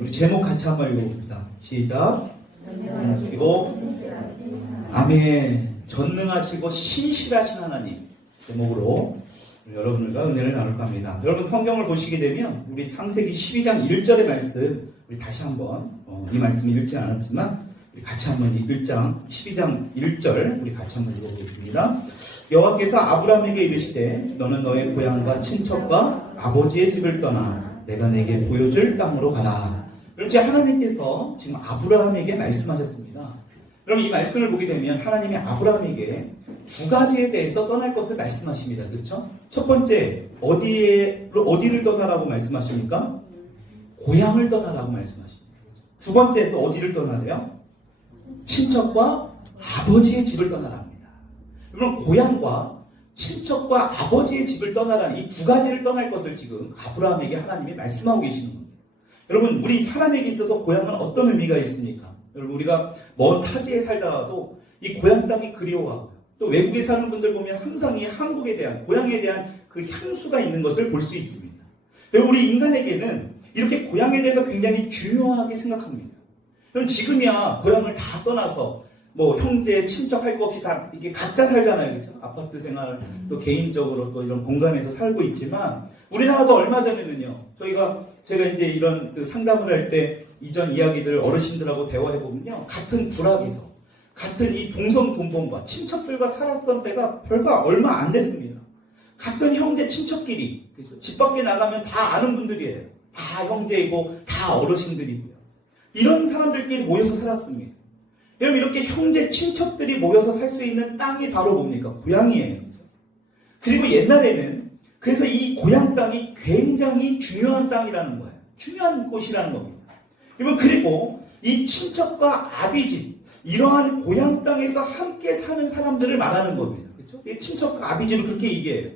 우리 제목 같이 한번 읽어봅니다. 시작. 그리고 아멘. 전능하시고 신실하신 하나님 제목으로 여러분들과 은혜를 나눌까 합니다. 여러분 성경을 보시게 되면 우리 창세기 12장 1절의 말씀 우리 다시 한번 이 말씀을 읽지 않았지만 우리 같이 한번 1장 12장 1절 우리 같이 한번 읽어보겠습니다. 여호와께서 아브라함에게 이르시되 너는 너의 고향과 친척과 아버지의 집을 떠나 내가 내게 보여줄 땅으로 가라. 그렇지 하나님께서 지금 아브라함에게 말씀하셨습니다. 그럼 이 말씀을 보게 되면 하나님이 아브라함에게 두 가지에 대해서 떠날 것을 말씀하십니다. 그렇죠? 첫 번째 어디를 떠나라고 말씀하십니까? 고향을 떠나라고 말씀하십니다. 두 번째 또 어디를 떠나래요? 친척과 아버지의 집을 떠나라 합니다. 그럼 고향과 친척과 아버지의 집을 떠나라는 이 두 가지를 떠날 것을 지금 아브라함에게 하나님이 말씀하고 계시는 겁니다. 여러분 우리 사람에게 있어서 고향은 어떤 의미가 있습니까? 여러분 우리가 먼 타지에 살다가도 이 고향 땅이 그리워하고요. 또 외국에 사는 분들 보면 항상 이 한국에 대한 고향에 대한 그 향수가 있는 것을 볼 수 있습니다. 여러분 우리 인간에게는 이렇게 고향에 대해서 굉장히 중요하게 생각합니다. 그럼 지금이야 고향을 다 떠나서 뭐 형제, 친척 할 거 없이 다 이게 각자 살잖아요. 그렇죠? 아파트 생활, 또 개인적으로 또 이런 공간에서 살고 있지만 우리나라도 얼마 전에는요. 제가 이제 이런 그 상담을 할 때 이전 이야기들 어르신들하고 대화해 보면요. 같은 부락에서 같은 이 동성 동본과 친척들과 살았던 때가 별거 얼마 안 됐습니다. 같은 형제 친척끼리 집 밖에 나가면 다 아는 분들이에요. 다 형제이고 다 어르신들이고요. 이런 사람들끼리 모여서 살았습니다. 여러분 이렇게 형제 친척들이 모여서 살 수 있는 땅이 바로 뭡니까? 고향이에요. 그리고 옛날에는 그래서 이 고향 땅이 굉장히 중요한 땅이라는 거예요. 중요한 곳이라는 겁니다. 여러분 그리고 이 친척과 아비집 이러한 고향 땅에서 함께 사는 사람들을 말하는 겁니다. 그렇죠? 이 친척과 아비집을 그렇게 얘기해요.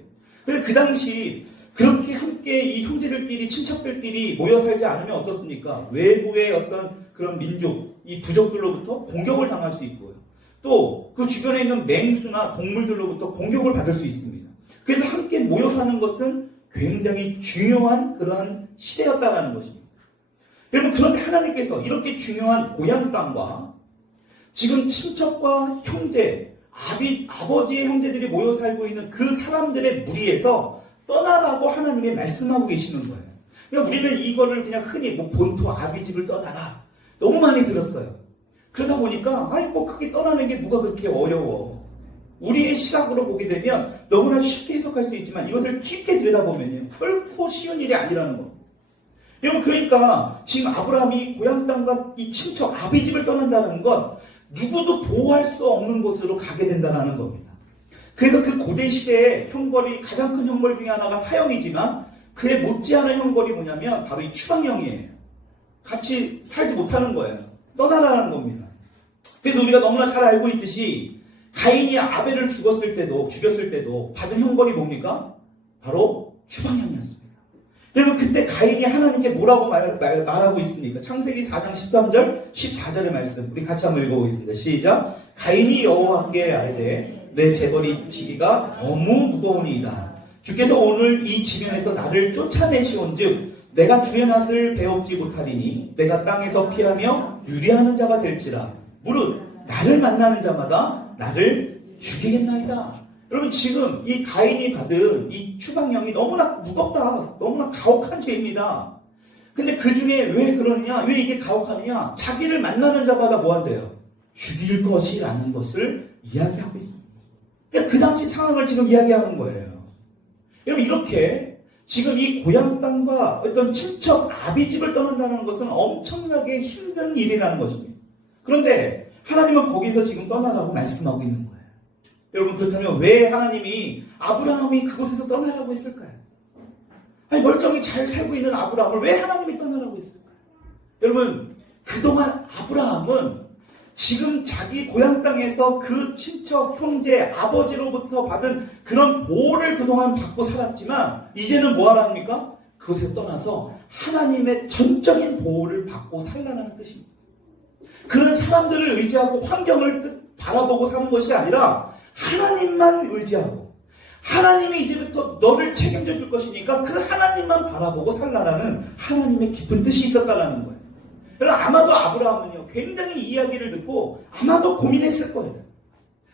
그래서 그 당시 그렇게 함께 이 형제들끼리 친척들끼리 모여 살지 않으면 어떻습니까? 외부의 어떤 그런 민족, 이 부족들로부터 공격을 당할 수 있고요. 또 그 주변에 있는 맹수나 동물들로부터 공격을 받을 수 있습니다. 그래서 함께 모여 사는 것은 굉장히 중요한 그러한 시대였다라는 것입니다. 여러분 그런데 하나님께서 이렇게 중요한 고향 땅과 지금 친척과 형제, 아버지의 형제들이 모여 살고 있는 그 사람들의 무리에서 떠나라고 하나님이 말씀하고 계시는 거예요. 그러니까 우리는 이거를 그냥 흔히 뭐 본토 아비집을 떠나라 너무 많이 들었어요. 그러다 보니까 크게 떠나는 게 뭐가 그렇게 어려워. 우리의 시각으로 보게 되면 너무나 쉽게 해석할 수 있지만 이것을 깊게 들여다보면요 결코 쉬운 일이 아니라는 겁니다. 여러분 그러니까 지금 아브라함이 고향 땅과 이 친척 아비집을 떠난다는 건 누구도 보호할 수 없는 곳으로 가게 된다는 겁니다. 그래서 그 고대 시대의 형벌이 가장 큰 형벌 중에 하나가 사형이지만 그에 못지않은 형벌이 뭐냐면 바로 이 추방형이에요. 같이 살지 못하는 거예요. 떠나라는 겁니다. 그래서 우리가 너무나 잘 알고 있듯이 가인이 아벨을 죽였을 때도 받은 형벌이 뭡니까? 바로 추방형이었습니다. 여러분 그때 가인이 하나님께 뭐라고 말하고 있습니까? 창세기 4장 13절 14절의 말씀 우리 같이 한번 읽어보겠습니다. 시작. 가인이 여호와께 아뢰되 내 재벌이 지기가 너무 무거우니이다. 주께서 오늘 이 지면에서 나를 쫓아내시온즉 내가 주의 낯을 배웁지 못하리니 내가 땅에서 피하며 유리하는 자가 될지라 무릇 나를 만나는 자마다 나를 죽이겠나이다. 여러분 지금 이 가인이 받은 이 추방형이 너무나 무겁다. 너무나 가혹한 죄입니다. 근데 그 중에 왜 그러느냐? 왜 이게 가혹하느냐? 자기를 만나는 자마다 뭐 한대요? 죽일 것이라는 것을 이야기하고 있습니다. 그러니까 그 당시 상황을 지금 이야기하는 거예요. 여러분 이렇게 지금 이 고향 땅과 어떤 친척 아비집을 떠난다는 것은 엄청나게 힘든 일이라는 것입니다. 그런데 하나님은 거기서 지금 떠나라고 말씀하고 있는 거예요. 여러분 그렇다면 왜 하나님이 아브라함이 그곳에서 떠나라고 했을까요? 아니 멀쩡히 잘 살고 있는 아브라함을 왜 하나님이 떠나라고 했을까요? 여러분 그동안 아브라함은 지금 자기 고향 땅에서 그 친척, 형제, 아버지로부터 받은 그런 보호를 그동안 받고 살았지만 이제는 뭐하라 합니까? 그것에서 떠나서 하나님의 전적인 보호를 받고 살라는 뜻입니다. 그런 사람들을 의지하고 환경을 바라보고 사는 것이 아니라 하나님만 의지하고 하나님이 이제부터 너를 책임져 줄 것이니까 그 하나님만 바라보고 살라라는 하나님의 깊은 뜻이 있었다라는 거예요. 여러분 아마도 아브라함은요 굉장히 이 이야기를 듣고 아마도 고민했을 거예요.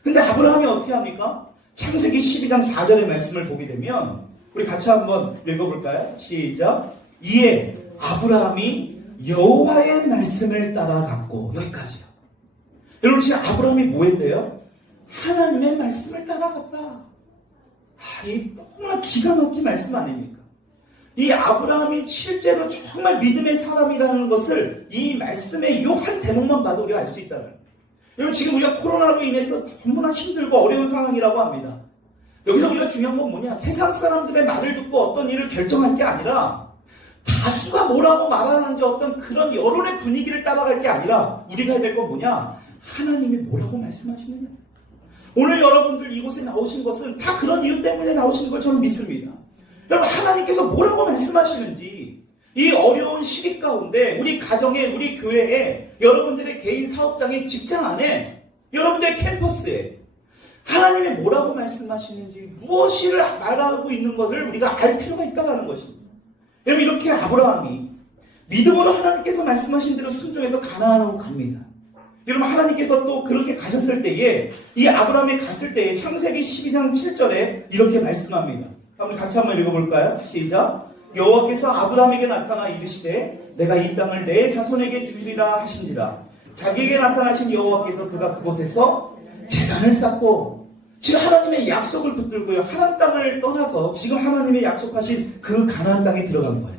근데 아브라함이 어떻게 합니까? 창세기 12장 4절의 말씀을 보게 되면 우리 같이 한번 읽어볼까요? 시작. 이에 아브라함이 여호와의 말씀을 따라갔고, 여기까지요. 여러분 지금 아브라함이 뭐 했대요? 하나님의 말씀을 따라갔다. 이 너무나 기가 막힌 말씀 아닙니까? 이 아브라함이 실제로 정말 믿음의 사람이라는 것을 이 말씀의 이 한 대목만 봐도 우리가 알 수 있다는 거예요. 여러분 지금 우리가 코로나로 인해서 너무나 힘들고 어려운 상황이라고 합니다. 여기서 우리가 중요한 건 뭐냐? 세상 사람들의 말을 듣고 어떤 일을 결정할 게 아니라 다수가 뭐라고 말하는지 어떤 그런 여론의 분위기를 따라갈 게 아니라 우리가 해야 될 건 뭐냐? 하나님이 뭐라고 말씀하시느냐? 오늘 여러분들 이곳에 나오신 것은 다 그런 이유 때문에 나오신 걸 저는 믿습니다. 여러분 하나님께서 뭐라고 말씀하시는지 이 어려운 시기 가운데 우리 가정에 우리 교회에 여러분들의 개인 사업장에 직장 안에 여러분들의 캠퍼스에 하나님이 뭐라고 말씀하시는지 무엇을 말하고 있는 것을 우리가 알 필요가 있다는 것입니다. 여러분 이렇게 아브라함이 믿음으로 하나님께서 말씀하신 대로 순종해서 가나안으로 갑니다. 여러분 하나님께서 또 그렇게 가셨을 때에 이 아브라함이 갔을 때에 창세기 12장 7절에 이렇게 말씀합니다. 우리 같이 한번 읽어볼까요? 시작. 여호와께서 아브라함에게 나타나 이르시되 내가 이 땅을 내 자손에게 주리라 하신지라. 자기에게 나타나신 여호와께서 그가 그곳에서 제단을 쌓고 지금 하나님의 약속을 붙들고요. 하나님 땅을 떠나서 지금 하나님의 약속하신 그 가나안 땅에 들어간 거예요.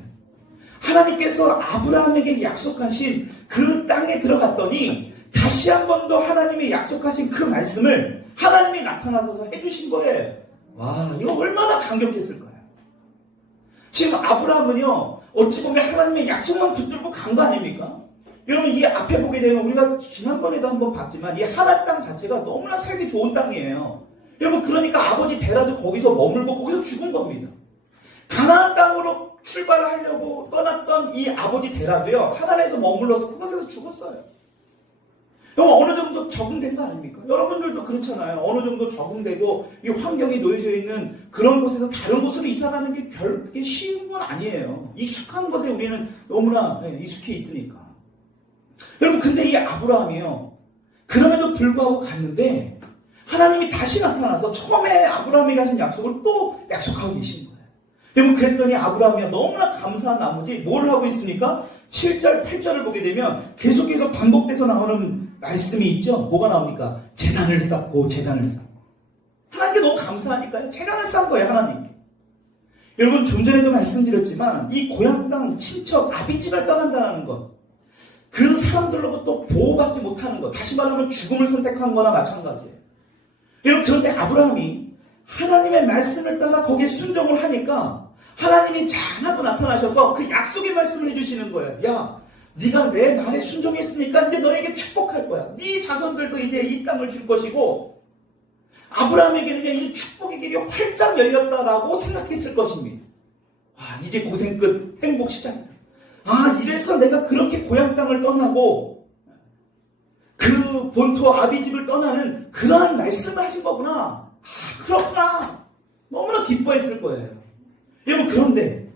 하나님께서 아브라함에게 약속하신 그 땅에 들어갔더니 다시 한 번 더 하나님의 약속하신 그 말씀을 하나님이 나타나서 해주신 거예요. 와, 이거 얼마나 감격했을 거예요. 지금 아브라함은요, 어찌 보면 하나님의 약속만 붙들고 간 거 아닙니까? 여러분, 이 앞에 보게 되면 우리가 지난번에도 한번 봤지만 이 하나님 땅 자체가 너무나 살기 좋은 땅이에요. 여러분, 그러니까 아버지 데라도 거기서 머물고 거기서 죽은 겁니다. 가나안 땅으로 출발하려고 떠났던 이 아버지 데라도요, 하나님에서 머물러서 그곳에서 죽었어요. 여러분, 어느 정도 적응된 거 아닙니까? 여러분들도 그렇잖아요. 어느 정도 적응되고 이 환경이 놓여져 있는 그런 곳에서 다른 곳으로 이사가는 게 그게 쉬운 건 아니에요. 익숙한 것에 우리는 너무나 익숙해 있으니까. 여러분, 근데 이 아브라함이요, 그럼에도 불구하고 갔는데 하나님이 다시 나타나서 처음에 아브라함에게 하신 약속을 또 약속하고 계신 거예요. 여러분, 그랬더니 아브라함이 너무나 감사한 나머지 뭘 하고 있습니까? 7절, 8절을 보게 되면 계속해서 반복돼서 나오는 말씀이 있죠. 뭐가 나옵니까? 제단을 쌓고 제단을 쌓고. 하나님께 너무 감사하니까요. 제단을 쌓은 거예요, 하나님. 여러분, 좀 전에도 말씀드렸지만 이 고향 땅 친척 아비집을 떠난다는 것, 그 사람들로부터 보호받지 못하는 것, 다시 말하면 죽음을 선택한 거나 마찬가지예요. 여러분, 그런데 아브라함이 하나님의 말씀을 따라 거기에 순종을 하니까 하나님이 장하고 나타나셔서 그 약속의 말씀을 해주시는 거예요. 야, 네가 내 말에 순종했으니까 이제 너에게 축복할 거야. 네 자손들도 이제 이 땅을 줄 것이고 아브라함에게는 이제 축복의 길이 활짝 열렸다라고 생각했을 것입니다. 아, 이제 고생 끝, 행복 시작이다. 아, 이래서 내가 그렇게 고향 땅을 떠나고 그 본토 아비집을 떠나는 그러한 말씀을 하신 거구나. 아, 그렇구나. 너무나 기뻐했을 거예요. 여러분, 그런데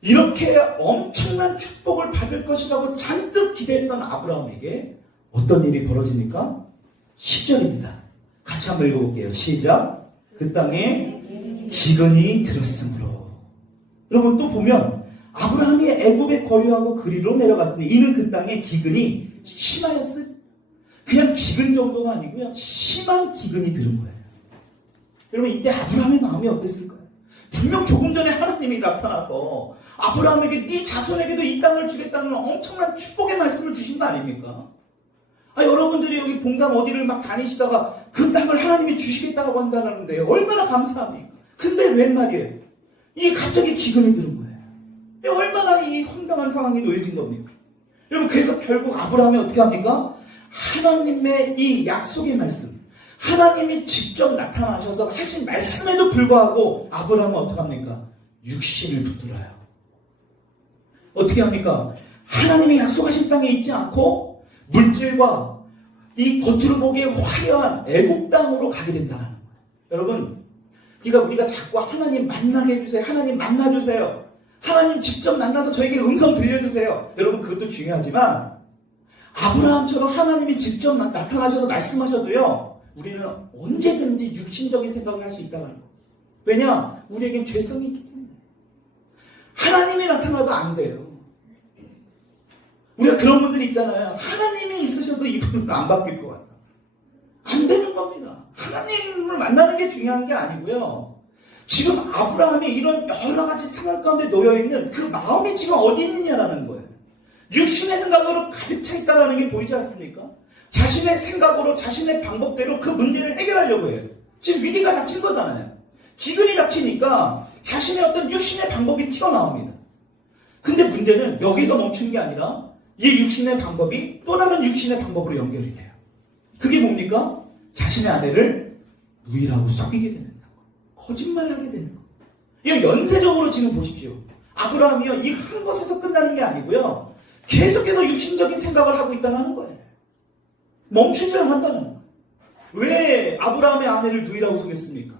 이렇게 엄청난 축복을 받을 것이라고 잔뜩 기대했던 아브라함에게 어떤 일이 벌어집니까? 10절입니다. 같이 한번 읽어볼게요. 시작. 그 땅에 기근이 들었으므로. 여러분, 또 보면 아브라함이 애굽에 거류하고 그리로 내려갔으니 이는 그 땅에 기근이 심하였어요. 그냥 기근 정도가 아니고요, 심한 기근이 들은 거예요. 여러분, 이때 아브라함의 마음이 어땠을까요? 분명 조금 전에 하나님이 나타나서 아브라함에게 네 자손에게도 이 땅을 주겠다는 엄청난 축복의 말씀을 주신 거 아닙니까? 아, 여러분들이 여기 봉당 어디를 막 다니시다가 그 땅을 하나님이 주시겠다고 한다는데 얼마나 감사합니까? 근데 웬 말이에요? 이게 갑자기 기근이 들은 거예요. 얼마나 이 황당한 상황이 놓여진 겁니까? 여러분, 그래서 결국 아브라함이 어떻게 합니까? 하나님의 이 약속의 말씀, 하나님이 직접 나타나셔서 하신 말씀에도 불구하고 아브라함은 어떻게 합니까? 육신을 붙들어요. 어떻게 합니까? 하나님이 약속하신 땅에 있지 않고 물질과 이 겉으로 보기에 화려한 애국 땅으로 가게 된다는 거예요. 여러분, 그러니까 우리가 자꾸 하나님 만나게 해주세요. 하나님 만나주세요. 하나님 직접 만나서 저에게 음성 들려주세요. 여러분 그것도 중요하지만 아브라함처럼 하나님이 직접 나타나셔서 말씀하셔도요. 우리는 언제든지 육신적인 생각을 할 수 있다는 거. 왜냐? 우리에겐 죄성이 있기 때문에. 하나님이 나타나도 안 돼요. 우리가 그런 분들이 있잖아요. 하나님이 있으셔도 이분은 안 바뀔 것 같다. 안 되는 겁니다. 하나님을 만나는 게 중요한 게 아니고요. 지금 아브라함이 이런 여러 가지 상황 가운데 놓여있는 그 마음이 지금 어디 있느냐라는 거예요. 육신의 생각으로 가득 차 있다는 게 보이지 않습니까? 자신의 생각으로 자신의 방법대로 그 문제를 해결하려고 해요. 지금 위기가 닥친 거잖아요. 기근이 닥치니까 자신의 어떤 육신의 방법이 튀어나옵니다. 근데 문제는 여기서 멈춘 게 아니라 이 육신의 방법이 또 다른 육신의 방법으로 연결이 돼요. 그게 뭡니까? 자신의 아내를 누이라고 속이게 되는 상황. 거짓말하게 되는 거. 이거 연쇄적으로 지금 보십시오. 아브라함이요. 이 한 것에서 끝나는 게 아니고요. 계속해서 육신적인 생각을 하고 있다는 거예요. 멈추지 않았다는 거예요. 왜 아브라함의 아내를 누이라고 속였습니까?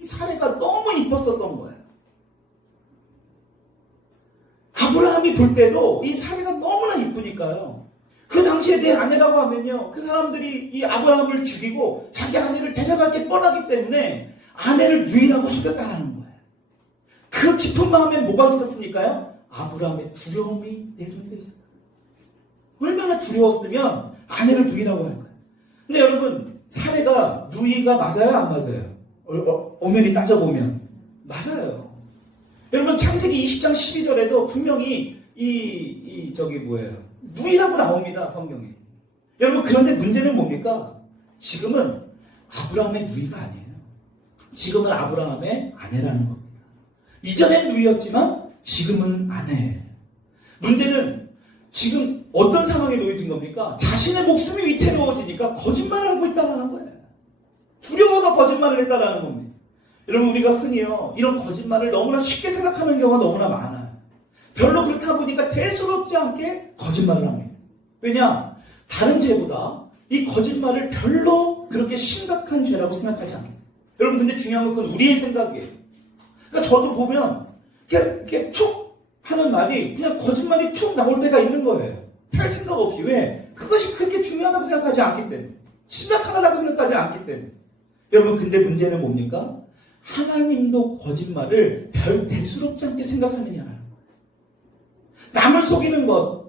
이 사례가 너무 이뻤었던 거예요. 아브라함이 볼 때도 이 사례가 너무나 이쁘니까요. 그 당시에 내 아내라고 하면요. 그 사람들이 이 아브라함을 죽이고 자기 아내를 데려갈 게 뻔하기 때문에 아내를 누이라고 속였다는 거예요. 그 깊은 마음에 뭐가 있었습니까요? 아브라함의 두려움이 내존돼 있어요. 얼마나 두려웠으면 아내를 누이라고 할 거예요. 근데 여러분 사례가 누이가 맞아요? 안 맞아요? 엄연히 따져보면 맞아요. 여러분 창세기 20장 12절에도 분명히 누이라고 나옵니다. 성경에. 여러분 그런데 문제는 뭡니까? 지금은 아브라함의 누이가 아니에요. 지금은 아브라함의 아내라는 겁니다. 이전엔 누이였지만 지금은 아내예요. 문제는 지금 어떤 상황에 놓여진 겁니까? 자신의 목숨이 위태로워지니까 거짓말을 하고 있다는 거예요. 두려워서 거짓말을 했다는 겁니다. 여러분 우리가 흔히요 이런 거짓말을 너무나 쉽게 생각하는 경우가 너무나 많아요. 별로 그렇다 보니까 대수롭지 않게 거짓말을 합니다. 왜냐? 다른 죄보다 이 거짓말을 별로 그렇게 심각한 죄라고 생각하지 않아요. 여러분 근데 중요한 건 그건 우리의 생각이에요. 그러니까 저도 보면 이렇게 툭 하는 말이 그냥 거짓말이 툭 나올 때가 있는 거예요. 별 생각 없이. 왜? 그것이 그렇게 중요하다고 생각하지 않기 때문에. 심각하다고 생각하지 않기 때문에. 여러분 근데 문제는 뭡니까? 하나님도 거짓말을 별 대수롭지 않게 생각하느냐는 거예요. 남을 속이는 것.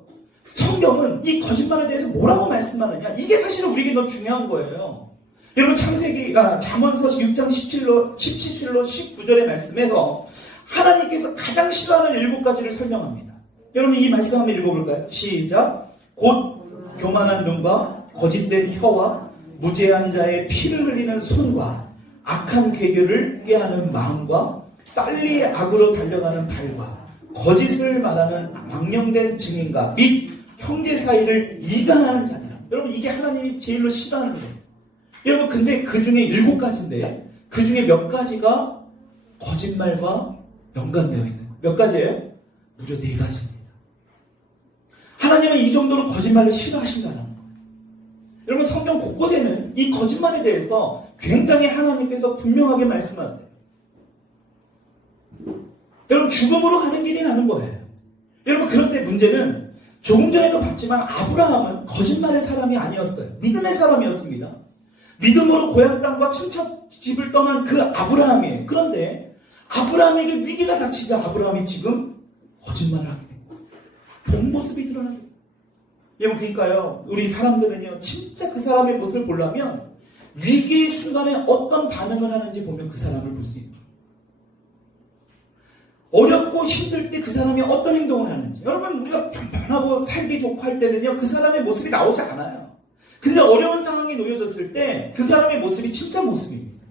성경은 이 거짓말에 대해서 뭐라고 말씀하느냐? 이게 사실은 우리에게 더 중요한 거예요. 여러분 잠언서 6장 17로 19절의 말씀에서 하나님께서 가장 싫어하는 7가지를 설명합니다. 여러분 이 말씀 한번 읽어볼까요? 시작. 곧 교만한 눈과 거짓된 혀와 무죄한 자의 피를 흘리는 손과 악한 계교를 꾀하는 마음과 빨리 악으로 달려가는 발과 거짓을 말하는 망령된 증인과 및 형제 사이를 이간하는 자니라. 여러분 이게 하나님이 제일로 싫어하는 거예요. 여러분 근데 그 중에 7가지인데 그 중에 몇 가지가 거짓말과 연관되어 있는 거예요. 몇 가지예요? 무려 4가지입니다. 하나님은 이 정도로 거짓말을 싫어하신다는 거예요. 여러분 성경 곳곳에는 이 거짓말에 대해서 굉장히 하나님께서 분명하게 말씀하세요. 여러분 죽음으로 가는 길이 나는 거예요. 여러분 그런데 문제는 조금 전에도 봤지만 아브라함은 거짓말의 사람이 아니었어요. 믿음의 사람이었습니다. 믿음으로 고향 땅과 친척 집을 떠난 그 아브라함이에요. 그런데 아브라함에게 위기가 닥치자 아브라함이 지금 거짓말을 하게 됩니다. 본 모습이 드러나게 됩니다. 여러분 그러니까요. 우리 사람들은요. 진짜 그 사람의 모습을 보려면 위기의 순간에 어떤 반응을 하는지 보면 그 사람을 볼 수 있습니다. 어렵고 힘들 때 그 사람이 어떤 행동을 하는지. 여러분 우리가 편안하고 살기 좋고 할 때는요. 그 사람의 모습이 나오지 않아요. 근데 어려운 상황이 놓여졌을 때 그 사람의 모습이 진짜 모습입니다.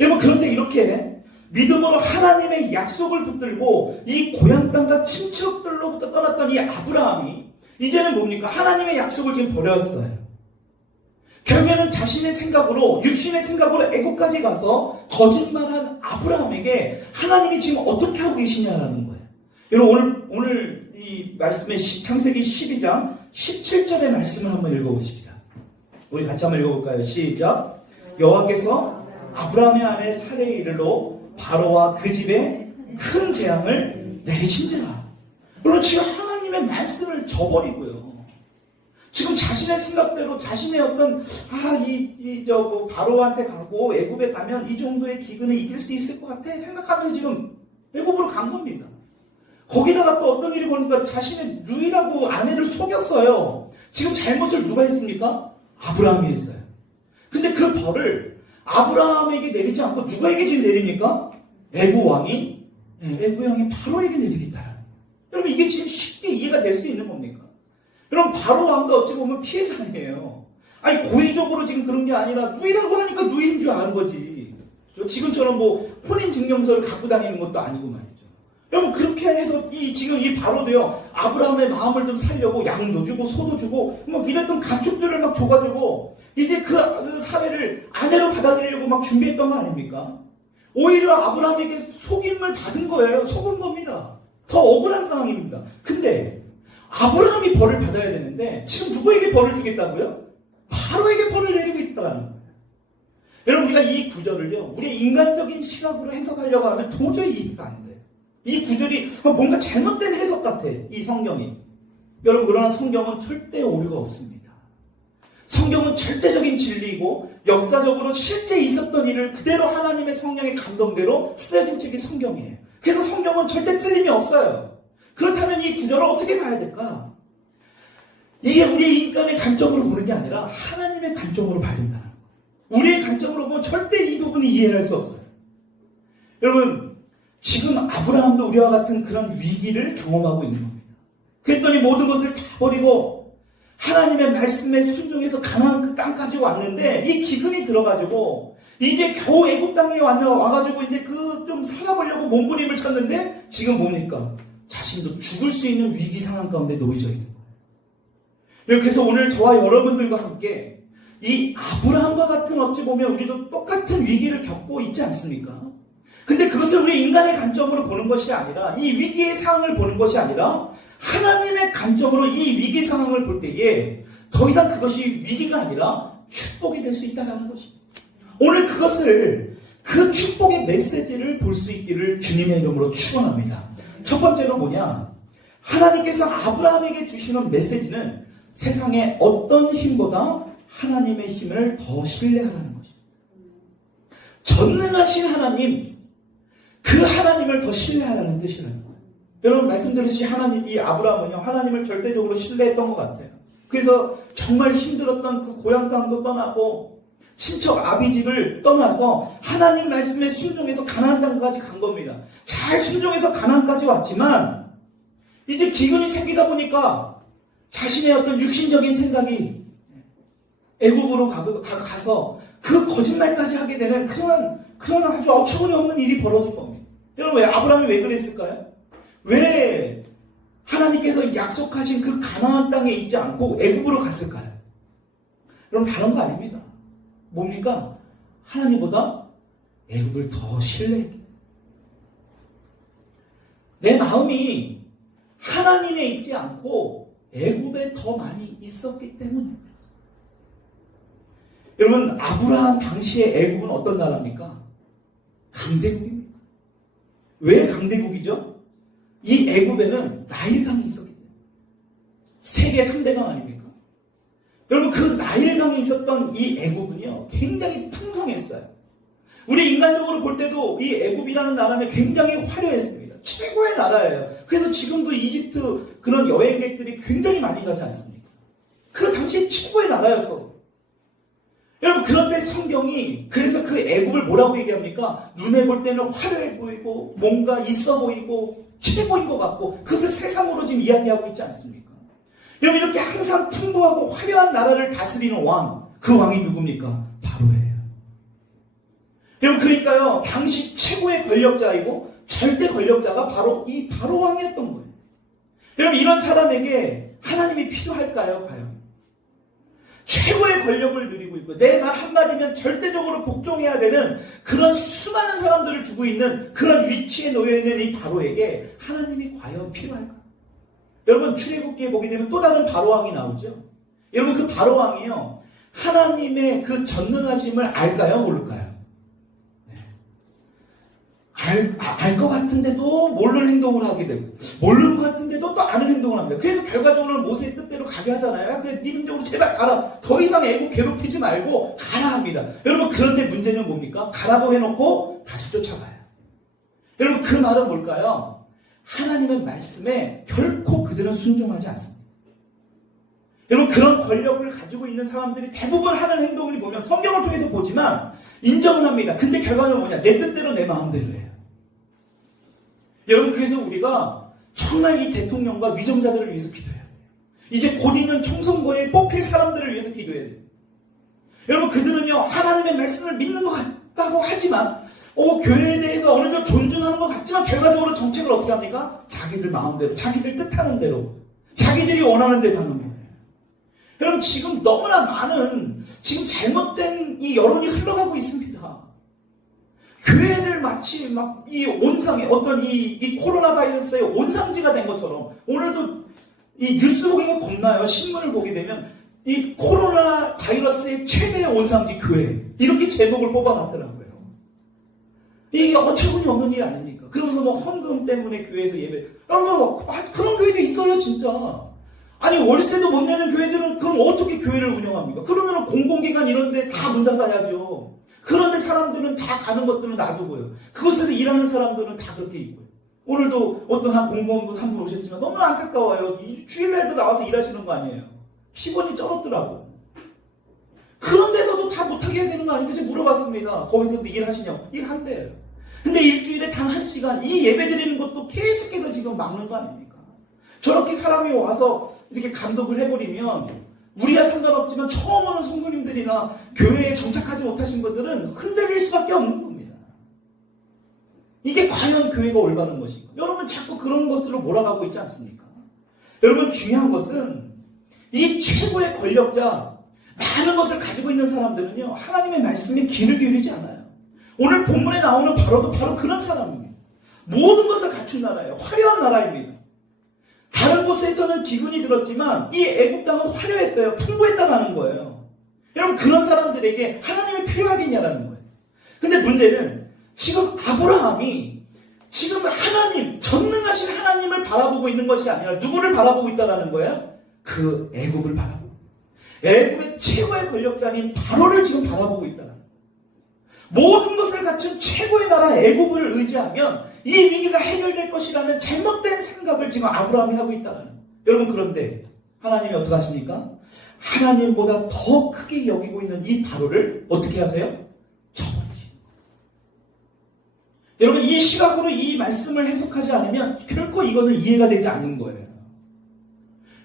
여러분 그런데 이렇게 믿음으로 하나님의 약속을 붙들고 이 고향 땅과 친척들로부터 떠났던 이 아브라함이 이제는 뭡니까? 하나님의 약속을 지금 버렸어요. 결국에는 자신의 생각으로 육신의 생각으로 애국까지 가서 거짓말한 아브라함에게 하나님이 지금 어떻게 하고 계시냐라는 거예요. 여러분 오늘 이 말씀의 창세기 12장 17절의 말씀을 한번 읽어보십시다. 우리 같이 한번 읽어볼까요? 시작. 여호와께서 아브라함의 아내 사레의 이르러 바로와 그 집에 큰 재앙을 내리침지라. 물론 지금 하나님의 말씀을 저버리고요. 지금 자신의 생각대로 자신의 어떤 바로한테 가고 애굽에 가면 이 정도의 기근을 이길 수 있을 것 같아 생각하면서 지금 애굽으로 간 겁니다. 거기다가 또 어떤 일이 보니까 자신의 누이라고 아내를 속였어요. 지금 잘못을 누가 했습니까? 아브라함이 했어요. 근데 그 벌을 아브라함에게 내리지 않고 누구에게 지금 내립니까? 애굽 왕이 바로에게 내리겠다. 여러분 이게 지금 쉽게 이해가 될 수 있는 겁니까? 여러분 바로 왕도 어찌 보면 피해자예요. 아니 고의적으로 지금 그런 게 아니라 누이라고 하니까 누이인 줄 아는 거지. 지금처럼 뭐 혼인증명서를 갖고 다니는 것도 아니고 말이죠. 여러분 그렇게 해서 지금 이 바로도요 아브라함의 마음을 좀 살려고 양도 주고 소도 주고 막 이랬던 가축들을 막 줘가지고 이제 그 사례를 아내로 받아들이려고 막 준비했던 거 아닙니까? 오히려 아브라함에게 속임을 받은 거예요. 속은 겁니다. 더 억울한 상황입니다. 근데 아브라함이 벌을 받아야 되는데 지금 누구에게 벌을 주겠다고요? 바로에게 벌을 내리고 있다는 거예요. 여러분 우리가 이 구절을요 우리의 인간적인 시각으로 해석하려고 하면 도저히 이해가 안 돼요. 이 구절이 뭔가 잘못된 해석 같아. 이 성경이. 여러분 그러나 성경은 절대 오류가 없습니다. 성경은 절대적인 진리이고 역사적으로 실제 있었던 일을 그대로 하나님의 성령의 감동대로 쓰여진 책이 성경이에요. 그래서 성경은 절대 틀림이 없어요. 그렇다면 이 구절을 어떻게 봐야 될까? 이게 우리 인간의 관점으로 보는 게 아니라 하나님의 관점으로 봐야 된다는 거예요. 우리의 관점으로 보면 절대 이 부분이 이해를 할 수 없어요. 여러분 지금 아브라함도 우리와 같은 그런 위기를 경험하고 있는 겁니다. 그랬더니 모든 것을 다 버리고 하나님의 말씀에 순종해서 가나안 그 땅까지 왔는데 이 기근이 들어가지고 이제 겨우 애굽 땅에 와가지고 이제 그 좀 살아보려고 몸부림을 쳤는데 지금 뭡니까? 자신도 죽을 수 있는 위기 상황 가운데 놓여져 있는 거예요. 그래서 오늘 저와 여러분들과 함께 이 아브라함과 같은 어찌 보면 우리도 똑같은 위기를 겪고 있지 않습니까? 근데 그것을 우리 인간의 관점으로 보는 것이 아니라 이 위기의 상황을 보는 것이 아니라 하나님의 관점으로 이 위기 상황을 볼 때에 더 이상 그것이 위기가 아니라 축복이 될 수 있다는 것입니다. 오늘 그 축복의 메시지를 볼 수 있기를 주님의 이름으로 축원합니다. 첫 번째로 뭐냐? 하나님께서 아브라함에게 주시는 메시지는 세상의 어떤 힘보다 하나님의 힘을 더 신뢰하라는 것입니다. 전능하신 하나님, 그 하나님을 더 신뢰하라는 뜻이라는 거예요. 여러분 말씀드렸듯이 이 아브라함은요 하나님을 절대적으로 신뢰했던 것 같아요. 그래서 정말 힘들었던 그 고향 땅도 떠나고 친척 아비집을 떠나서 하나님 말씀에 순종해서 가나안 땅까지 간 겁니다. 잘 순종해서 가나안까지 왔지만 이제 기근이 생기다 보니까 자신의 어떤 육신적인 생각이 애굽으로 가서 그 거짓말까지 하게 되는 그런 아주 어처구니 없는 일이 벌어진 겁니다. 여러분 아브라함이 왜 그랬을까요? 왜 하나님께서 약속하신 그 가나안 땅에 있지 않고 애굽으로 갔을까요? 여러분 다른 거 아닙니다. 뭡니까? 하나님보다 애굽을 더 신뢰했기. 내 마음이 하나님에 있지 않고 애굽에 더 많이 있었기 때문입니다. 여러분 아브라함 당시의 애굽은 어떤 나라입니까? 강대국입니다. 왜 강대국이죠? 이 애굽에는 나일강이 있었기 때문에. 세계 3대강 아닙니까? 여러분 그 나일강이 있었던 이 애굽은요 굉장히 풍성했어요. 우리 인간적으로 볼 때도 이 애굽이라는 나라는 굉장히 화려했습니다. 최고의 나라예요. 그래서 지금도 이집트 그런 여행객들이 굉장히 많이 가지 않습니까? 그 당시 최고의 나라여서. 여러분 그런데 성경이 그래서 그 애굽을 뭐라고 얘기합니까? 눈에 볼 때는 화려해 보이고 뭔가 있어 보이고 최고인 것 같고 그것을 세상으로 지금 이야기하고 있지 않습니까? 여러분 이렇게 항상 풍부하고 화려한 나라를 다스리는 왕, 그 왕이 누굽니까? 바로예요. 여러분 그러니까요 당시 최고의 권력자이고 절대 권력자가 바로 이 바로 왕이었던 거예요. 여러분 이런 사람에게 하나님이 필요할까요? 과연? 최고의 권력을 누리고 있고 내 말 한마디면 절대적으로 복종해야 되는 그런 수많은 사람들을 두고 있는 그런 위치에 놓여있는 이 바로에게 하나님이 과연 필요할까요? 여러분 출애굽기에 보게 되면 또 다른 바로왕이 나오죠. 여러분 그 바로왕이요 하나님의 그 전능하심을 알까요? 모를까요? 네. 알 것 같은데도 모르는 행동을 하게 되고, 모르는 것 같은데도 또 아는 행동을 합니다. 그래서 결과적으로는 모세의 뜻대로 가게 하잖아요. 그래, 네 민족으로 제발 가라. 더 이상 애국 괴롭히지 말고 가라 합니다. 여러분, 그런데 문제는 뭡니까? 가라고 해놓고 다시 쫓아가요. 여러분, 그 말은 뭘까요? 하나님의 말씀에 결코 그들은 순종하지 않습니다. 여러분, 그런 권력을 가지고 있는 사람들이 대부분 하는 행동을 보면 성경을 통해서 보지만 인정을 합니다. 근데 결과는 뭐냐? 내 뜻대로 내 마음대로 해요. 여러분, 그래서 우리가 정말 이 대통령과 위정자들을 위해서 기도해야 돼요. 이제 곧 있는 총선거에 뽑힐 사람들을 위해서 기도해야 돼요. 여러분, 그들은요, 하나님의 말씀을 믿는 것 같다고 하지만 교회에 대해서 어느 정도 존중하는 것 같지만 결과적으로 정책을 어떻게 합니까? 자기들 마음대로, 자기들 뜻하는 대로, 자기들이 원하는 대로 하는 거예요. 여러분, 지금 너무나 많은 지금 잘못된 이 여론이 흘러가고 있습니다. 교회를 마치 막 이 온상에 어떤 이 코로나 바이러스의 온상지가 된 것처럼 오늘도 이 뉴스 보기가 겁나요. 신문을 보게 되면 이 코로나 바이러스의 최대의 온상지 교회 이렇게 제목을 뽑아놨더라고요. 이게 어처구니 없는 일 아닙니까? 그러면서 뭐 헌금 때문에 교회에서 예배. 여러분, 그런 교회도 있어요, 진짜. 아니, 월세도 못 내는 교회들은 그럼 어떻게 교회를 운영합니까? 그러면 공공기관 이런 데 다 문 닫아야죠. 그런데 사람들은 다 가는 것들은 놔두고요. 그곳에서 일하는 사람들은 다 그렇게 있고요. 오늘도 어떤 한 공무원분 한 분 오셨지만 너무나 안타까워요. 주일날도 나와서 일하시는 거 아니에요. 피곤이 쩔었더라고. 그런 데서도 다 못하게 해야 되는 거 아닙니까? 제가 물어봤습니다. 거기서도 일하시냐고. 일한대요. 근데 일주일에 단 1시간 이 예배 드리는 것도 계속해서 지금 막는 거 아닙니까? 저렇게 사람이 와서 이렇게 감독을 해버리면 우리야 상관없지만 처음 오는 성도님들이나 교회에 정착하지 못하신 분들은 흔들릴 수밖에 없는 겁니다. 이게 과연 교회가 올바른 것인가? 여러분 자꾸 그런 것들로 몰아가고 있지 않습니까? 여러분 중요한 것은 이 최고의 권력자 많은 것을 가지고 있는 사람들은요 하나님의 말씀에 귀를 기울이지 않아요. 오늘 본문에 나오는 바로 그런 사람입니다. 모든 것을 갖춘 나라예요. 화려한 나라입니다. 다른 곳에서는 기근이 들었지만 이 애국 땅은 화려했어요. 풍부했다라는 거예요. 여러분 그런 사람들에게 하나님이 필요하겠냐라는 거예요. 근데 문제는 지금 아브라함이 지금 하나님, 전능하신 하나님을 바라보고 있는 것이 아니라 누구를 바라보고 있다라는 거예요? 그 애국을 바라보고 애국의 최고의 권력자인 바로를 지금 바라보고 있다라는 거예요. 모든 것을 갖춘 최고의 나라 애국을 의지하면 이 위기가 해결될 것이라는 잘못된 생각을 지금 아브라함이 하고 있다는 거예요. 여러분 그런데 하나님이 어떻게 하십니까? 하나님보다 더 크게 여기고 있는 이 바로를 어떻게 하세요? 쳐버리시고. 여러분 이 시각으로 이 말씀을 해석하지 않으면 결코 이거는 이해가 되지 않는 거예요.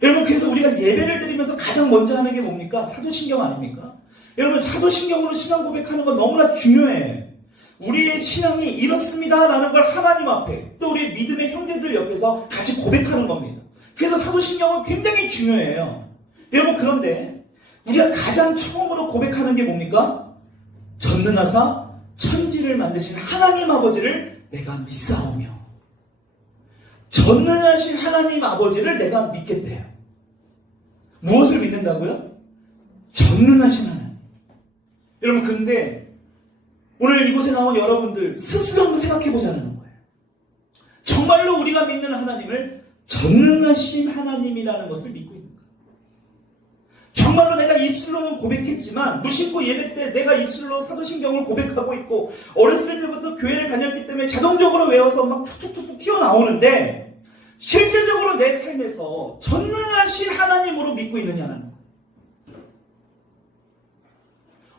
여러분 그래서 우리가 예배를 드리면서 가장 먼저 하는 게 뭡니까? 사도신경 아닙니까? 여러분 사도신경으로 신앙 고백하는 건 너무나 중요해. 우리의 신앙이 이렇습니다라는 걸 하나님 앞에 또 우리 믿음의 형제들 옆에서 같이 고백하는 겁니다. 그래서 사도신경은 굉장히 중요해요. 여러분 그런데 우리가 가장 처음으로 고백하는 게 뭡니까? 전능하사 천지를 만드신 하나님 아버지를 내가 믿사오며 전능하신 하나님 아버지를 내가 믿겠대요. 무엇을 믿는다고요? 전능하신 하나님. 여러분 그런데 오늘 이곳에 나온 여러분들 스스로 한번 생각해 보자는 거예요. 정말로 우리가 믿는 하나님을 전능하신 하나님이라는 것을 믿고 있는가? 정말로 내가 입술로는 고백했지만 무심코 예배 때 내가 입술로 사도신경을 고백하고 있고 어렸을 때부터 교회를 다녔기 때문에 자동적으로 외워서 막 툭툭툭 튀어나오는데 실질적으로 내 삶에서 전능하신 하나님으로 믿고 있느냐는 거예요.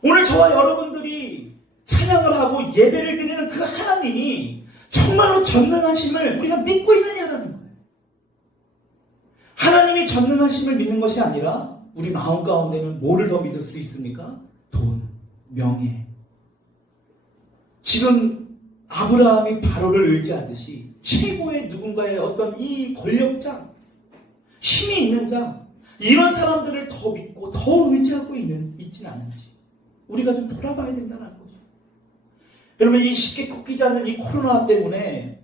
오늘 저와 여러분들이 찬양을 하고 예배를 드리는 그 하나님이 정말로 전능하심을 우리가 믿고 있느냐라는 거예요. 하나님이 전능하심을 믿는 것이 아니라 우리 마음 가운데는 뭐를 더 믿을 수 있습니까? 돈, 명예. 지금 아브라함이 바로를 의지하듯이 최고의 누군가의 어떤 이 권력자, 힘이 있는 자, 이런 사람들을 더 믿고 더 의지하고 있진 않은지 우리가 좀 돌아봐야 된다는 거죠. 여러분 이 쉽게 꺾이지 않는 이 코로나 때문에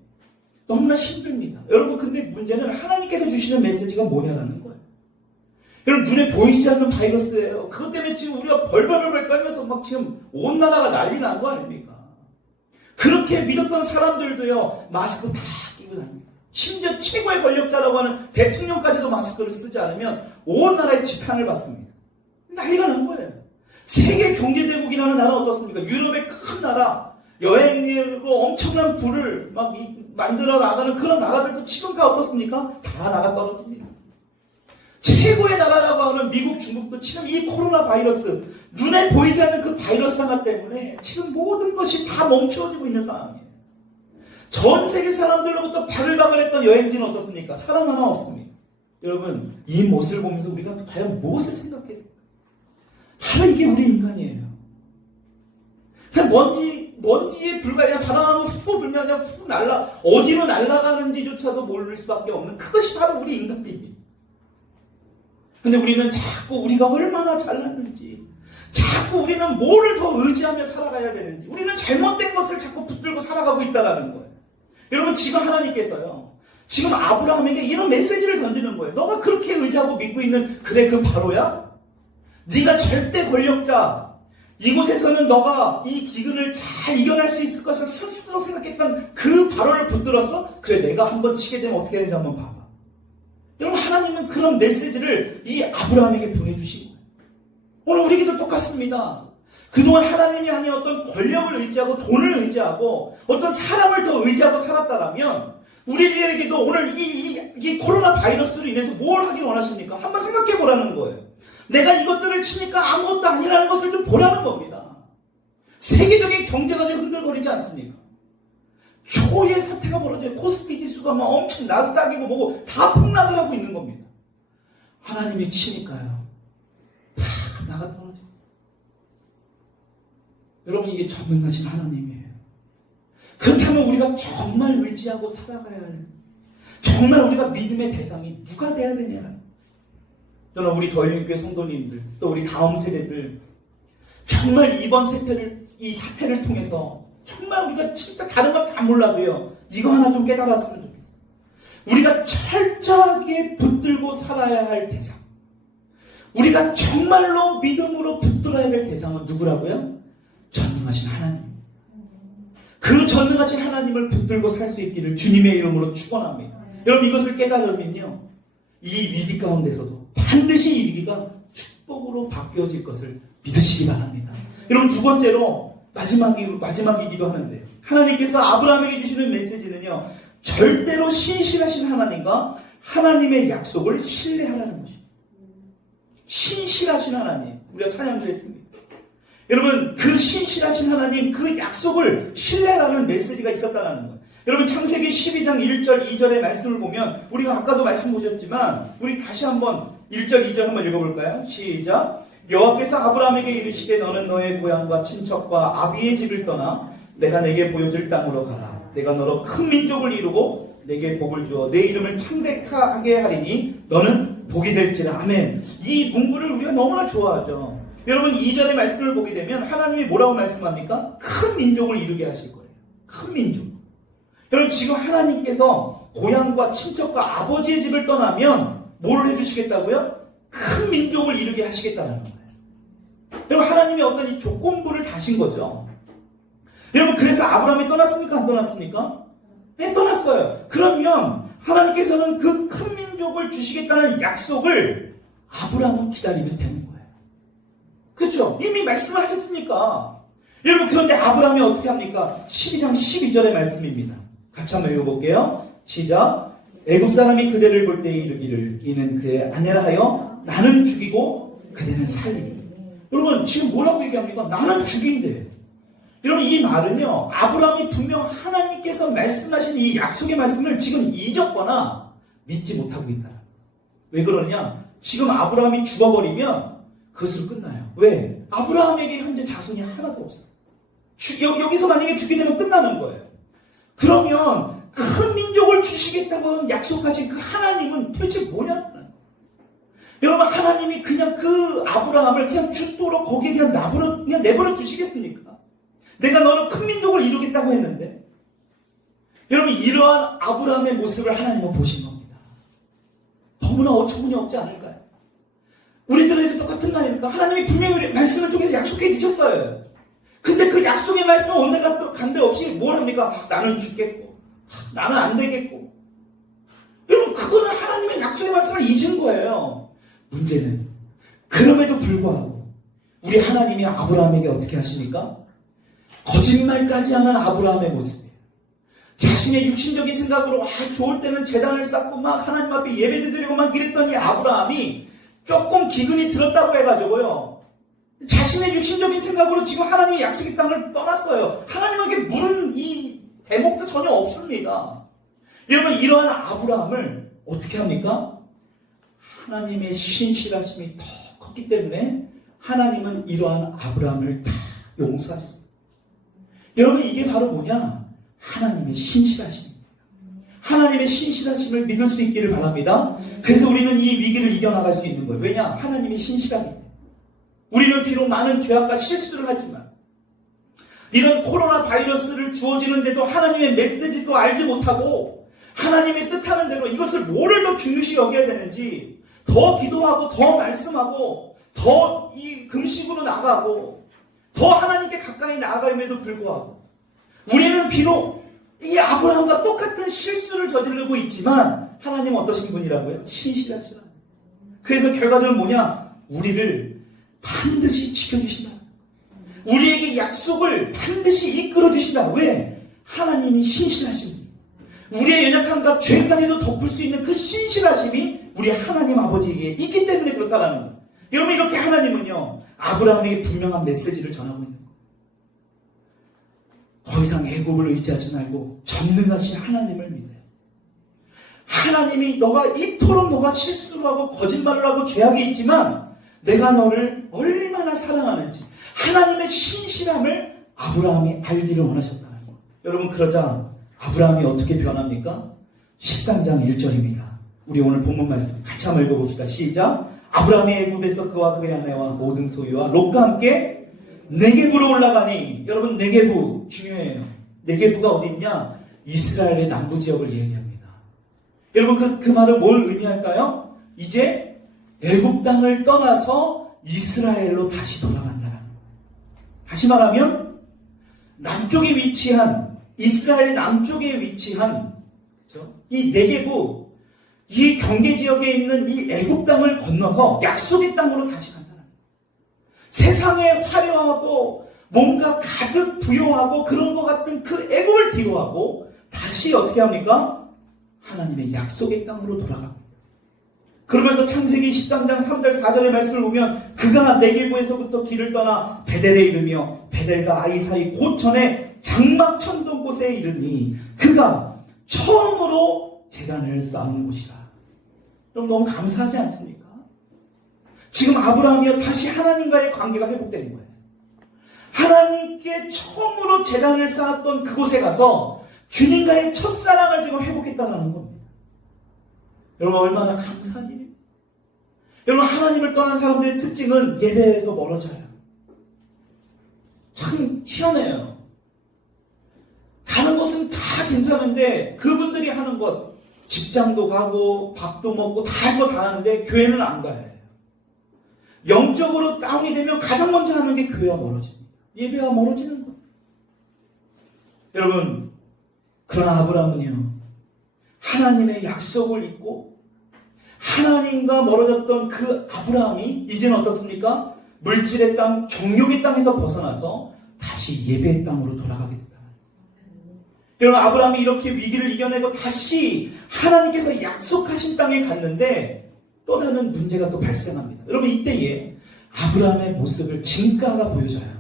너무나 힘듭니다. 여러분 근데 문제는 하나님께서 주시는 메시지가 뭐냐라는 거예요. 여러분 눈에 보이지 않는 바이러스예요. 그것 때문에 지금 우리가 벌벌벌 떨면서 막 지금 온 나라가 난리 난 거 아닙니까? 그렇게 믿었던 사람들도요, 마스크 다 끼고 다닙니다. 심지어 최고의 권력자라고 하는 대통령까지도 마스크를 쓰지 않으면 온 나라의 지탄을 받습니다. 난리가 난 거예요. 세계 경제대국이라는 나라는 어떻습니까? 유럽의 큰 나라, 여행으로 엄청난 부를 막 만들어 나가는 그런 나라들도 지금 다 어떻습니까? 다 나가 떨어집니다. 최고의 나라라고 하는 미국, 중국도 지금 이 코로나 바이러스, 눈에 보이지 않는 그 바이러스 하나 때문에 지금 모든 것이 다 멈추어지고 있는 상황이에요. 전 세계 사람들로부터 바글바글했던 여행지는 어떻습니까? 사람 하나 없습니다. 여러분, 이 모습을 보면서 우리가 과연 무엇을 생각해야 됩니까? 바로 이게 우리 인간이에요. 그냥 먼지에 불과해 바람하고 후 불면 그냥 후 어디로 날아가는지조차도 모를 수밖에 없는 그것이 바로 우리 인간입니다. 근데 우리는 자꾸 우리가 얼마나 잘났는지, 자꾸 우리는 뭐를 더 의지하며 살아가야 되는지, 우리는 잘못된 것을 자꾸 붙들고 살아가고 있다는 거예요. 여러분, 지금 하나님께서요, 지금 아브라함에게 이런 메시지를 던지는 거예요. 너가 그렇게 의지하고 믿고 있는 그래 그 바로야? 네가 절대 권력자, 이곳에서는 너가 이 기근을 잘 이겨낼 수 있을 것을 스스로 생각했던 그 바로를 붙들어서 그래 내가 한번 치게 되면 어떻게 되는지 한번 봐봐. 여러분, 하나님은 그런 메시지를 이 아브라함에게 보내주신 거예요. 오늘 우리에게도 똑같습니다. 그동안 하나님이 아닌 어떤 권력을 의지하고 돈을 의지하고 어떤 사람을 더 의지하고 살았다면 우리에게도 오늘 이 코로나 바이러스로 인해서 뭘 하길 원하십니까? 한번 생각해 보라는 거예요. 내가 이것들을 치니까 아무것도 아니라는 것을 좀 보라는 겁니다. 세계적인 경제가 지금 흔들거리지 않습니까? 초유의 사태가 벌어져요. 코스피 지수가 막 엄청 나스닥이고 뭐고 다 폭락을 하고 있는 겁니다. 하나님이 치니까요. 다 나가 떨어져요. 여러분, 이게 전능하신 하나님이에요. 그렇다면 우리가 정말 의지하고 살아가야 해요. 정말 우리가 믿음의 대상이 누가 돼야 되냐는. 저는 우리 더일링교회 성도님들, 또 우리 다음 세대들, 정말 이번 이 사태를 통해서 정말 우리가 진짜 다른 건 다 몰라도요, 이거 하나 좀 깨달았으면 좋겠어요. 우리가 철저하게 붙들고 살아야 할 대상, 우리가 정말로 믿음으로 붙들어야 될 대상은 누구라고요? 전능하신 하나님. 그 전능하신 하나님을 붙들고 살 수 있기를 주님의 이름으로 축원합니다. 여러분, 이것을 깨달으면요, 이 위기 가운데서도 반드시 이 위기가 축복으로 바뀌어질 것을 믿으시기 바랍니다. 여러분, 두 번째로 마지막이기도 하는데, 하나님께서 아브라함에게 주시는 메시지는요, 절대로 신실하신 하나님과 하나님의 약속을 신뢰하라는 것입니다. 신실하신 하나님, 우리가 찬양도 했습니다. 여러분, 그 신실하신 하나님, 그 약속을 신뢰하라는 메시지가 있었다는 거예요. 여러분, 창세기 12장 1절 2절의 말씀을 보면, 우리가 아까도 말씀 보셨지만 우리 다시 한번 1절 2절 한번 읽어볼까요? 시작. 여호와께서 아브라함에게 이르시되 너는 너의 고향과 친척과 아비의 집을 떠나 내가 내게 보여줄 땅으로 가라. 내가 너로 큰 민족을 이루고 내게 복을 주어 내 이름을 창대하게 하리니 너는 복이 될지라. 아멘. 이 문구를 우리가 너무나 좋아하죠. 여러분, 2절의 말씀을 보게 되면 하나님이 뭐라고 말씀합니까? 큰 민족을 이루게 하실 거예요. 큰 민족. 여러분, 지금 하나님께서 고향과 친척과 아버지의 집을 떠나면 뭐를 해주시겠다고요? 큰 민족을 이루게 하시겠다는 거예요. 여러분, 하나님이 어떤 이 조건부를 다신 거죠. 여러분, 그래서 아브라함이 떠났습니까? 안 떠났습니까? 네, 떠났어요. 그러면 하나님께서는 그 큰 민족을 주시겠다는 약속을 아브라함은 기다리면 되는 거예요. 그렇죠? 이미 말씀을 하셨으니까. 여러분, 그런데 아브라함이 어떻게 합니까? 12장 12절의 말씀입니다. 같이 한번 읽어볼게요. 시작. 애굽 사람이 그대를 볼 때에 이르기를 이는 그의 아내라 하여 나는 죽이고 그대는 살리리. 여러분, 지금 뭐라고 얘기합니까? 나는 죽인대. 여러분, 이 말은요, 아브라함이 분명 하나님께서 말씀하신 이 약속의 말씀을 지금 잊었거나 믿지 못하고 있다. 왜 그러냐? 지금 아브라함이 죽어버리면 그것으로 끝나요. 왜? 아브라함에게 현재 자손이 하나도 없어요. 여기서 만약에 죽게 되면 끝나는 거예요. 그러면 큰 민족을 주시겠다고 약속하신 그 하나님은 도대체 뭐냐는 거예요. 여러분, 하나님이 그냥 그 아브라함을 그냥 죽도록 거기에 그냥 내버려 두시겠습니까? 내가 너는 큰 민족을 이루겠다고 했는데. 여러분, 이러한 아브라함의 모습을 하나님은 보신 겁니다. 너무나 어처구니 없지 않을까요? 우리들에게 똑같은 거 아닙니까? 하나님이 분명히 말씀을 통해서 약속해 주셨어요. 근데 그 약속의 말씀 온데가 간데 없이 뭘 합니까? 나는 죽겠고, 나는 안 되겠고. 여러분, 그거는 하나님의 약속의 말씀을 잊은 거예요. 문제는 그럼에도 불구하고 우리 하나님이 아브라함에게 어떻게 하십니까? 거짓말까지 하는 아브라함의 모습이에요. 자신의 육신적인 생각으로 좋을 때는 제단을 쌓고 막 하나님 앞에 예배도 드리고 막 이랬더니 아브라함이 조금 기근이 들었다고 해가지고요. 자신의 육신적인 생각으로 지금 하나님의 약속의 땅을 떠났어요. 하나님에게 물은 이 대목도 전혀 없습니다. 여러분, 이러한 아브라함을 어떻게 합니까? 하나님의 신실하심이 더 컸기 때문에 하나님은 이러한 아브라함을 다 용서하셨습니다. 여러분, 이게 바로 뭐냐? 하나님의 신실하심입니다. 하나님의 신실하심을 믿을 수 있기를 바랍니다. 그래서 우리는 이 위기를 이겨나갈 수 있는 거예요. 왜냐? 하나님이 신실하기 때문에. 우리는 비록 많은 죄악과 실수를 하지만 이런 코로나 바이러스를 주어지는데도 하나님의 메시지도 알지 못하고 하나님의 뜻하는 대로 이것을 뭐를 더 중요시 여겨야 되는지 더 기도하고 더 말씀하고 더 이 금식으로 나가고 더 하나님께 가까이 나아감에도 불구하고 우리는 비록 이 아브라함과 똑같은 실수를 저지르고 있지만 하나님은 어떠신 분이라고요? 신실하시라. 그래서 결과적으로 뭐냐? 우리를 반드시 지켜주신다. 우리에게 약속을 반드시 이끌어주신다. 왜? 하나님이 신실하신 분. 우리의 연약함과 죄까지도 덮을 수 있는 그 신실하심이 우리 하나님 아버지에게 있기 때문에 그렇다라는 거예요. 여러분, 이렇게 하나님은요 아브라함에게 분명한 메시지를 전하고 있는 거예요. 더 이상 애굽을 의지하지 말고 전능하신 하나님을 믿어요. 하나님이 이토록 너가 실수를 하고 거짓말을 하고 죄악이 있지만 내가 너를 얼마나 사랑하는지 하나님의 신실함을 아브라함이 알기를 원하셨다는 거예요. 여러분, 그러자 아브라함이 어떻게 변합니까? 13장 1절입니다. 우리 오늘 본문 말씀 같이 한번 읽어봅시다. 시작. 아브라함이 애굽에서 그와 그의 아내와 모든 소유와 롯과 함께 네게부로 올라가니, 여러분 네게부 중요해요. 네게부가 어디 있냐? 이스라엘의 남부 지역을 얘기합니다. 여러분 그 말은 뭘 의미할까요? 이제 애굽 땅을 떠나서 이스라엘로 다시 돌아간다는 거예요. 다시 말하면 남쪽에 위치한 이스라엘의 남쪽에 위치한 그렇죠? 이 네게부 이 경계 지역에 있는 이 애굽 땅을 건너서 약속의 땅으로 다시 간다는 거예요. 세상에 화려하고 뭔가 가득 부여하고 그런 것 같은 그 애굽을 뒤로하고 다시 어떻게 합니까? 하나님의 약속의 땅으로 돌아갑니다. 그러면서 창세기 13장 3절 4절의 말씀을 보면 그가 네게부에서부터 길을 떠나 베델에 이르며 베델과 아이 사이 고천의 장막 천동 곳에 이르니 그가 처음으로 제단을 쌓은 곳이라. 여러분, 너무 감사하지 않습니까? 지금 아브라함이요 다시 하나님과의 관계가 회복되는 거예요. 하나님께 처음으로 제단을 쌓았던 그곳에 가서 주님과의 첫사랑을 지금 회복했다는 겁니다. 여러분, 얼마나 감사한 일이에요. 여러분, 하나님을 떠난 사람들의 특징은 예배에서 멀어져요. 참 희한해요. 가는 곳은 다 괜찮은데 그분들이 하는 것, 직장도 가고 밥도 먹고 다 할 거 다 하는데 교회는 안 가요. 영적으로 다운이 되면 가장 먼저 하는 게 교회와 멀어집니다. 예배와 멀어지는 거예요. 여러분, 그러나 아브라함은요 하나님의 약속을 잊고 하나님과 멀어졌던 그 아브라함이 이제는 어떻습니까? 물질의 땅, 정욕의 땅에서 벗어나서 다시 예배의 땅으로 돌아가게 됐다. 여러분, 아브라함이 이렇게 위기를 이겨내고 다시 하나님께서 약속하신 땅에 갔는데 또 다른 문제가 또 발생합니다. 여러분, 이때에 아브라함의 모습을 진가가 보여져요.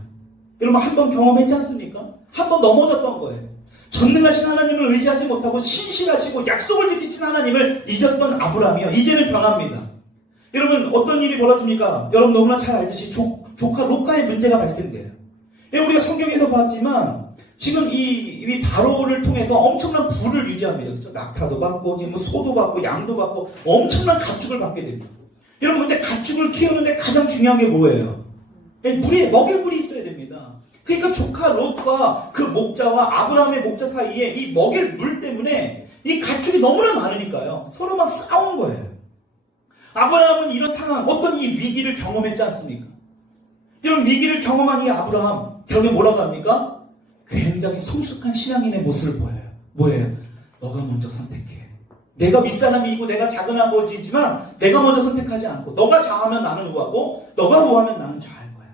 여러분, 한번 경험했지 않습니까? 한번 넘어졌던 거예요. 전능하신 하나님을 의지하지 못하고 신실하시고 약속을 지키신 하나님을 잊었던 아브라함이요 이제는 변합니다. 여러분, 어떤 일이 벌어집니까? 여러분 너무나 잘 알듯이 조카 롯과의 문제가 발생돼요. 우리가 성경에서 봤지만 지금 이 바로를 통해서 엄청난 부를 유지합니다. 그렇죠? 낙타도 받고 지금 소도 받고 양도 받고 엄청난 가축을 받게 됩니다. 여러분, 근데 가축을 키우는데 가장 중요한 게 뭐예요? 물에 먹일 물이 있어야 됩니다. 그러니까 조카 롯과 그 목자와 아브라함의 목자 사이에 이 먹일 물 때문에 이 가축이 너무나 많으니까요 서로 막 싸운 거예요. 아브라함은 이런 상황, 어떤 이 위기를 경험했지 않습니까? 이런 위기를 경험한 이 아브라함, 결국에 뭐라고 합니까? 굉장히 성숙한 신앙인의 모습을 보여요. 뭐예요? 너가 먼저 선택해. 내가 윗사람이고 내가 작은 아버지지만 내가 먼저 선택하지 않고 너가 좌하면 나는 우하고 너가 우하면 나는 좌할 거야.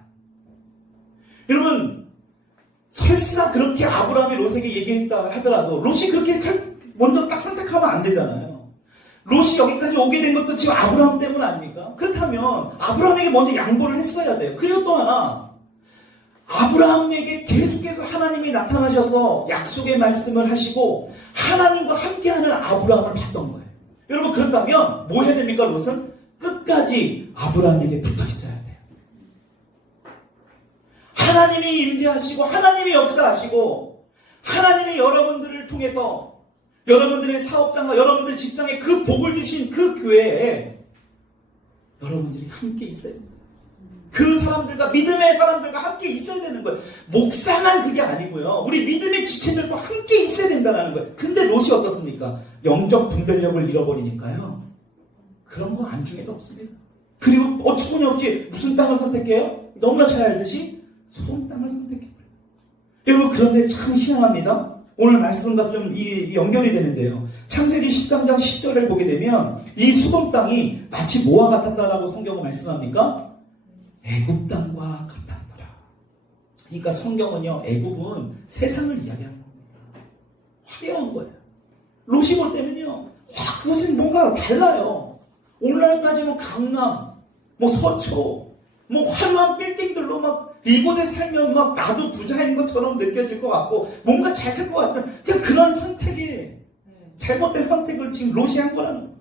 여러분 설사 그렇게 아브라함이 롯에게 얘기했다 하더라도 롯이 그렇게 먼저 딱 선택하면 안 되잖아요. 롯이 여기까지 오게 된 것도 지금 아브라함 때문 아닙니까? 그렇다면 아브라함에게 먼저 양보를 했어야 돼요. 그리고 또 하나 아브라함에게 계속해서 하나님이 나타나셔서 약속의 말씀을 하시고 하나님과 함께하는 아브라함을 봤던 거예요. 여러분 그렇다면 뭐 해야 됩니까? 롯은 끝까지 아브라함에게 붙어 있어야 돼요. 하나님이 임재하시고 하나님이 역사하시고 하나님이 여러분들을 통해서 여러분들의 사업장과 여러분들의 직장에 그 복을 주신 그 교회에 여러분들이 함께 있어야 됩니다. 그 사람들과 믿음의 사람들과 함께 있어야 되는 거예요. 목사만 그게 아니고요. 우리 믿음의 지체들과 함께 있어야 된다는 거예요. 근데 롯이 어떻습니까? 영적 분별력을 잃어버리니까요. 그런 거 안중에도 없습니다. 그리고 어처구니 없이 무슨 땅을 선택해요? 너무나 잘 알듯이 소돔 땅을 선택해버려요. 여러분 그런데 참 희한합니다. 오늘 말씀과 좀 연결이 되는데요. 창세기 13장 10절을 보게 되면 이 소돔 땅이 마치 뭐와 같았다라고 성경은 말씀합니까? 애굽 땅과 같았더라. 그러니까 성경은요, 애굽은 세상을 이야기하는 겁니다. 화려한 거예요. 롯이 볼 때는요, 그것은 뭔가 달라요. 오늘날까지 뭐 강남, 뭐 서초, 뭐 화려한 빌딩들로 막 이곳에 살면 막 나도 부자인 것처럼 느껴질 것 같고 뭔가 잘 살 것 같은 그냥 그런 선택이 잘못된 선택을 지금 롯이 한 거라는 거예요.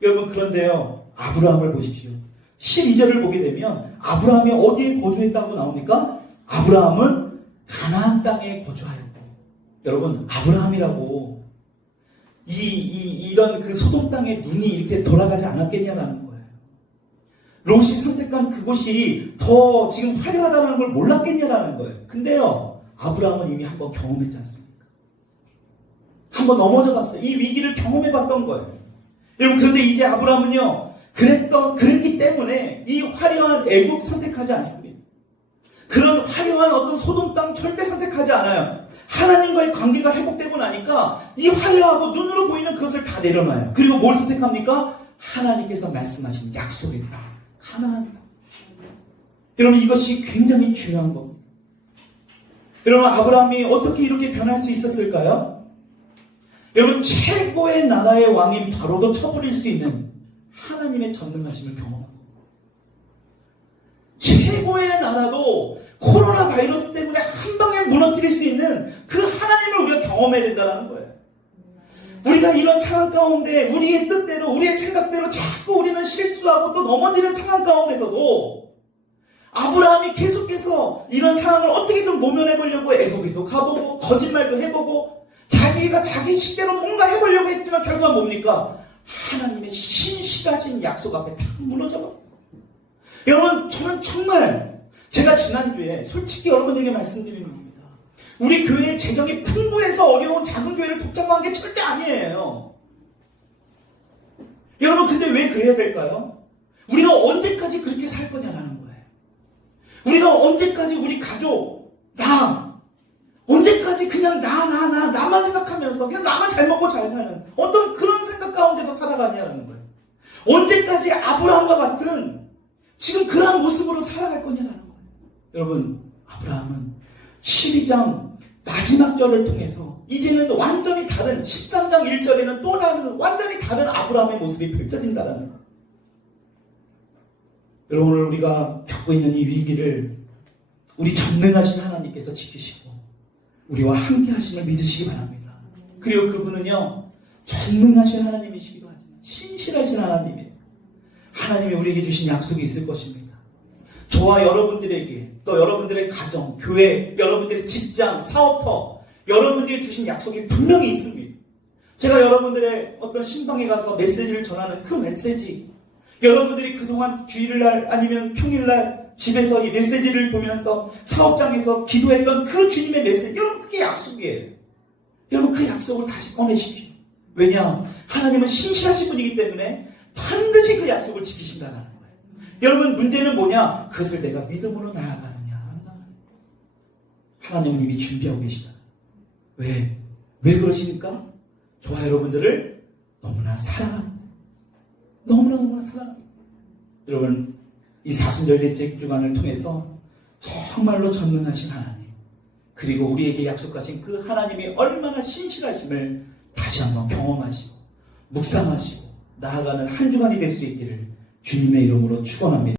여러분 그런데요, 아브라함을 보십시오. 12절을 보게 되면 아브라함이 어디에 거주했다고 나옵니까? 아브라함은 가나안 땅에 거주하였고. 여러분 아브라함이라고 이런 그 소돔 땅의 눈이 이렇게 돌아가지 않았겠냐라는 거예요. 롯이 선택한 그곳이 더 지금 화려하다는 걸 몰랐겠냐라는 거예요. 근데요 아브라함은 이미 한번 경험했지 않습니까? 한번 넘어져 봤어요. 이 위기를 경험해봤던 거예요. 여러분 그런데 이제 아브라함은요 그랬기 때문에 이 화려한 애굽 선택하지 않습니다. 그런 화려한 어떤 소돔 땅 절대 선택하지 않아요. 하나님과의 관계가 회복되고 나니까 이 화려하고 눈으로 보이는 그것을 다 내려놔요. 그리고 뭘 선택합니까? 하나님께서 말씀하신 약속의 땅, 가나안 땅. 여러분 이것이 굉장히 중요한 겁니다. 여러분 아브라함이 어떻게 이렇게 변할 수 있었을까요? 여러분 최고의 나라의 왕인 바로도 쳐버릴 수 있는 하나님의 전능하심을 경험합니다. 최고의 나라도 코로나 바이러스 때문에 한 방에 무너뜨릴 수 있는 그 하나님을 우리가 경험해야 된다는 거예요. 우리가 이런 상황 가운데 우리의 뜻대로 우리의 생각대로 자꾸 우리는 실수하고 또 넘어지는 상황 가운데서도 아브라함이 계속해서 이런 상황을 어떻게든 모면해보려고 애굽에도 가보고 거짓말도 해보고 자기가 자기 식대로 뭔가 해보려고 했지만 결과가 뭡니까? 하나님의 신실하신 약속 앞에 다 무너져버려. 여러분 저는 정말 제가 지난주에 솔직히 여러분에게 말씀드리는 겁니다. 우리 교회의 재정이 풍부해서 어려운 작은 교회를 독점한 게 절대 아니에요. 여러분 근데 왜 그래야 될까요? 우리가 언제까지 그렇게 살 거냐라는 거예요. 우리가 언제까지 우리 가족, 언제까지 그냥 나만 생각하면서 그냥 나만 잘 먹고 잘 사는 어떤 그런 생각 가운데서 살아가냐라는 거예요. 언제까지 아브라함과 같은 지금 그러한 모습으로 살아갈 거냐라는 거예요. 여러분 아브라함은 12장 마지막 절을 통해서 이제는 완전히 다른 13장 1절에는 또 다른 완전히 다른 아브라함의 모습이 펼쳐진다라는 거예요. 여러분 오늘 우리가 겪고 있는 이 위기를 우리 전능하신 하나님께서 지키시고 우리와 함께 하심을 믿으시기 바랍니다. 그리고 그분은요 전능하신 하나님이시기도 하지만 신실하신 하나님이에요. 하나님이 우리에게 주신 약속이 있을 것입니다. 저와 여러분들에게 또 여러분들의 가정, 교회, 여러분들의 직장, 사업터 여러분들에게 주신 약속이 분명히 있습니다. 제가 여러분들의 어떤 신방에 가서 메시지를 전하는 그 메시지 여러분들이 그동안 주일날 아니면 평일날 집에서 이 메시지를 보면서 사업장에서 기도했던 그 주님의 메시지 여러분 그게 약속이에요. 여러분 그 약속을 다시 꺼내십시오. 왜냐? 하나님은 신실하신 분이기 때문에 반드시 그 약속을 지키신다는 거예요. 여러분 문제는 뭐냐? 그것을 내가 믿음으로 나아가느냐 안 나아가느냐. 하나님은 이미 준비하고 계시다. 왜? 왜 그러십니까? 저와 여러분들을 너무나 사랑합니다. 너무나 사랑합니다. 여러분, 이 사순절 일찍 주간을 통해서 정말로 전능하신 하나님, 그리고 우리에게 약속하신 그 하나님이 얼마나 신실하심을 다시 한번 경험하시고 묵상하시고 나아가는 한 주간이 될 수 있기를 주님의 이름으로 축원합니다.